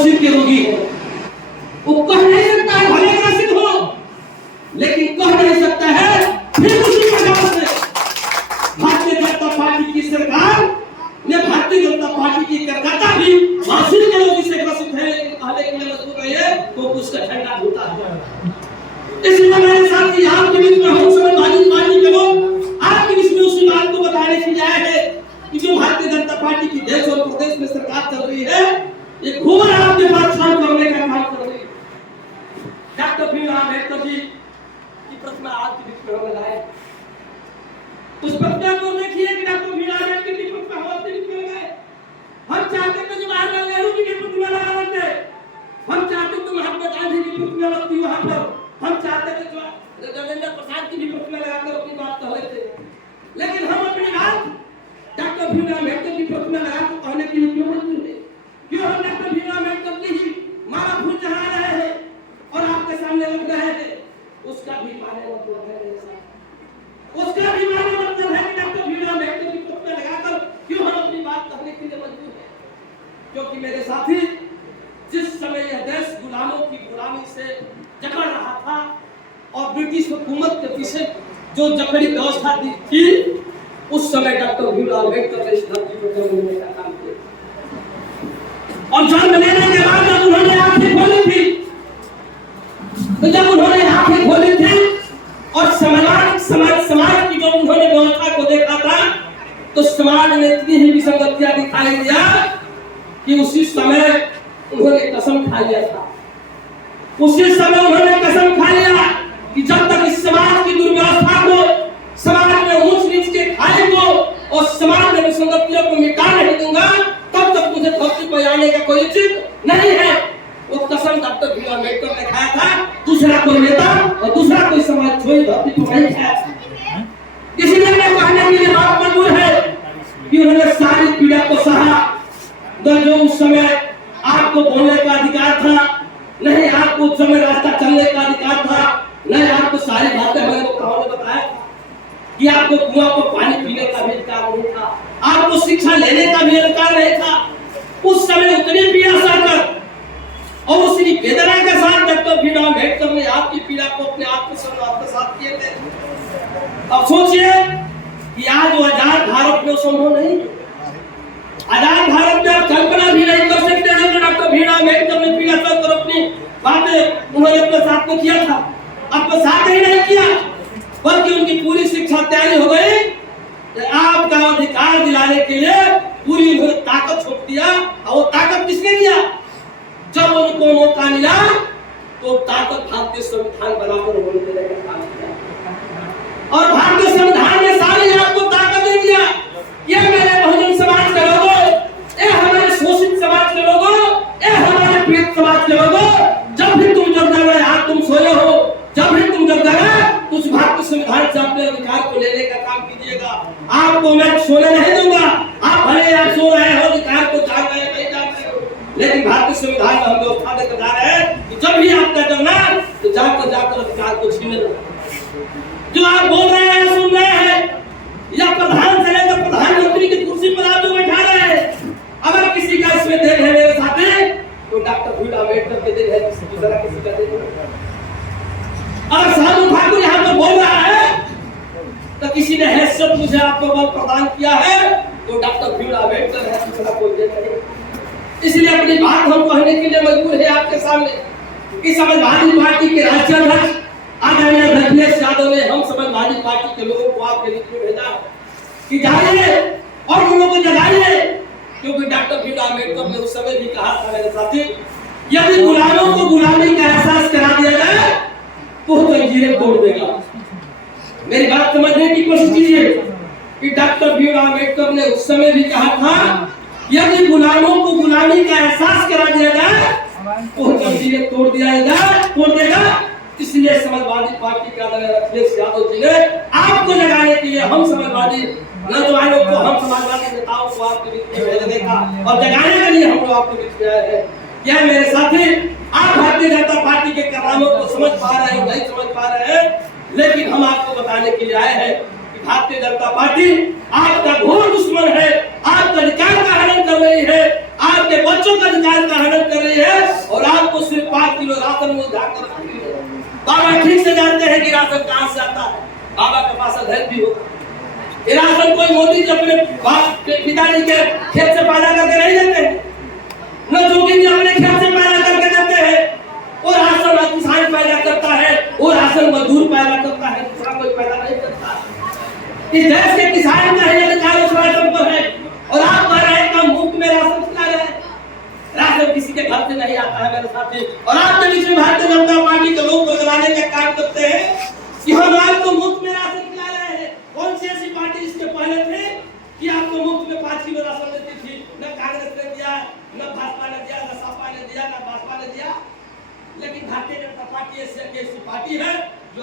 बवासीर के रोगी है, वो कह नहीं सकता है भले ग्रसित हो, लेकिन कह नहीं सकता है फिर उसी प्रकार से भारतीय जनता पार्टी की सरकार ने भारतीय जनता पार्टी की कार्यकर्ता भी बवासीर के रोगी से ग्रसित है, लेकिन कहने के लिए मजबूर नहीं है तो उसका झंडा होता है। इसलिए मेरे साथी आपके बीच में हम समाजवादी पार्टी के लोग आपके बीच में उसी बात को बताने के लिए आए हैं कि जो भारतीय जनता पार्टी की देश और प्रदेश में सरकार चल रही है, ये घोर आपके पास काम करने का काम कर रही है। डॉक्टर भीमराव अम्बेडकर जी की प्रतिमा आपके बीच में हम लगाए, उस प्रतिमा को देखिए कि डॉक्टर भीमराव अम्बेडकर की प्रतिमा हमारे बीच में लगाए। हम चाहते थे जवाहरलाल नेहरू जी की प्रतिमा लगा देते, हम चाहते थे महात्मा गांधी की प्रतिमा लगती वहां पर, हम चाहते थे राजेंद्र प्रसाद की भी प्रतिमा लगाकर अपनी बात कह लेते, लेकिन हम अपनी बात डॉक्टर भीमराव अम्बेडकर की प्रतिमा लगाकर कहने के लिए क्यों मजबूर है? क्यों हम डॉक्टर भीमराव अम्बेडकर की ही माला फूल चढ़ा रहे हैं और आपके सामने रख रहे हैं? उसका भी माने मतलब है मेरे साथ, उसका भी माने मतलब है कि डॉक्टर भीमराव अम्बेडकर की प्रतिमा लगाकर क्यों हम अपनी बात कहने के लिए मजबूर है? क्योंकि मेरे साथी, जिस समय यह देश गुलामों की गुलामी से जकड़ रहा था और ब्रिटिश हुकूमत के पीछे जो जकड़ी व्यवस्था दी थी, उस समय डॉक्टर भीमराव अम्बेडकर ने इस धरती पर जन्म लेने का काम किया और जन्म लेने के बाद जब उन्होंने आंखें खोली थी, तो जब उन्होंने आंखें खोली थी और समाज की जो उन्होंने व्यवस्था को देखा था, तो समाज ने इतनी ही विसंगतियां दिखाई दिया कि उसी समय उन्होंने कसम खा लिया था, उसी समय उन्होंने कसम खा लिया कि जब तक इस समाज की दुर्व्यवस्था को, समाज में ऊंच नीच के खाई को और समाज में विसंगतियों को मिटा नहीं दूंगा, तब तक मुझे धरती पर आने का कोई उचित नहीं है। वो कसम डॉक्टर भीमराव अम्बेडकर ने खाया था, दूसरा कोई नेता और दूसरा कोई समाज छोड़ धरती पर नहीं खाया। इसलिए मैं कहने के लिए बात मजबूर है कि उन्होंने सारी पीड़ा को सहा, जो उस समय आपको बोलने का अधिकार था नहीं, आपको उस समय रास्ता चलने का अधिकार था नहीं, आपको सारी बातें हमारे वक्ताओं ने बताया कि आपको कुआं को पानी पीने का भी अधिकार नहीं था, आपको शिक्षा लेने का भी अधिकार नहीं था। उस समय उतनी पीड़ा सहकर और उसी वेदना के साथ डॉक्टर भीमराव अम्बेडकर ने आपकी पीड़ा को अपने आप के साथ किए थे। अब सोचिए कि आज वो आजाद भारत में संभव नहीं, आजाद भारत में आप कल्पना भी नहीं कर सकते हैं कि डॉक्टर भीमराव अम्बेडकर ने पीड़ा सहकर अपनी बातें उन्होंने अपने साथ में किया था। अपने साथ ही नहीं किया, बल्कि उनकी पूरी शिक्षा तैयारी हो गई कि आपका अधिकार दिलाने के लिए पूरी उन्होंने ताकत छोड़ दिया। और वो ताकत किसने दिया? जब उनको मौका मिला तो ताकत भारतीय संविधान बनाकर उन्होंने देने का काम किया और भारतीय संविधान ने सारी आपको ताकत दे दिया। ये मेरे बहुजन समाज के लोगों, ये हमारे शोषित समाज के लोगों, ये हमारे पीड़ित समाज के लोगों, जब भी तुम जग जाए, आज तुम सोए हो, जब भी तुम जग जाए तो उस भारतीय संविधान से अपने अधिकार को लेने का काम कीजिएगा। आपको मैं सोने नहीं दूंगा, आप भले आप सो रहे हो, अधिकार को जाग रहे नहीं जाग रहे हो, लेकिन भारतीय संविधान में हम व्यवस्था देकर जा रहे हैं कि जब भी आपका जगना तो जाकर अधिकार को छीने लो। जो आप बोल रहे हैं, सुन रहे हैं, या प्रधान से लेकर प्रधानमंत्री की कुर्सी पर आप जो बैठा रहे हैं, अगर किसी का इसमें देन है मेरे साथी, तो डॉक्टर भीमराव अम्बेडकर के देन है, किसी का देन है। अगर साधु ठाकुर यहाँ पर बोल रहा है तो किसी ने हैसियत मुझे आपको बल प्रदान किया है, तो डॉक्टर भीमराव अम्बेडकर है, दूसरा कोई देन नहीं। इसलिए अपनी बात हम कहने के लिए मजबूर है आपके सामने कि समाजवादी पार्टी के राष्ट्रीय अध्यक्ष आदरणीय अखिलेश यादव ने हम समाजवादी पार्टी के लोगों को आपके बीच में भेजा कि जाइए और उन लोगों को जगाइए, क्योंकि डॉक्टर भीमराव अम्बेडकर ने उस समय भी कहा था मेरे साथी, यदि गुलामों को गुलामी का एहसास करा दिया जाए तो जंजीरें तोड़ देगा। मेरी बात समझने की कोशिश कीजिए कि डॉक्टर भीमराव अम्बेडकर ने उस समय भी कहा था, यदि गुलामों को गुलामी का एहसास करा दिया जाए तो जंजीरें तोड़ देगा। इसलिए समाजवादी पार्टी के आदरणीय अखिलेश यादव जी ने आपको जगाने के लिए हम समाजवादी नौजवानों को, हम समाजवादी नेताओं को आपके बीच में भेजने का और जगाने के लिए हम लोग आपके बीच में आए हैं। क्या मेरे साथी, आप भारतीय जनता पार्टी के कारनामों को समझ पा रहे हैं, नहीं समझ पा रहे हैं, लेकिन हम आपको बताने के लिए आए हैं कि भारतीय जनता पार्टी आपका घोर दुश्मन है, आपका अधिकार का हनन कर रही है, आपके बच्चों का अधिकार का हनन कर रही है, राशन में उधार कर रखी है। बाबा ठीक से जानते हैं कि राशन कहां से आता है, बाबा के पास अध्ययन भी होगा। ये राशन कोई मोदी जी अपने बाप के पिताजी के खेत से पैदा करके नहीं देते हैं, न जोगी जी अपने खेत से पैदा करके देते हैं। वो राशन किसान पैदा करता है, वो राशन मजदूर पैदा करता है, दूसरा कोई पैदा नहीं करता। इस देश के किसान का ही अधिकार उस राशन पर है, और आप कह रहे हैं कि मुफ्त में राशन खिला रहे हैं। राशन किसी के घर से नहीं आता है मेरे साथी, और आपके बीच में भारतीय जनता पार्टी के लोग बदलाने का काम करते हैं कि हम आपको मुफ्त में राशन खिला रहे हैं। कौन सी ऐसी पार्टी इसके पहले थे कि आपको मुफ्त में 5 किलो राशन देती थी? न कांग्रेस ने दिया, न भाजपा ने दिया, न सपा ने दिया, न भाजपा ने दिया। लेकिन भारतीय जनता पार्टी ऐसी पार्टी है जो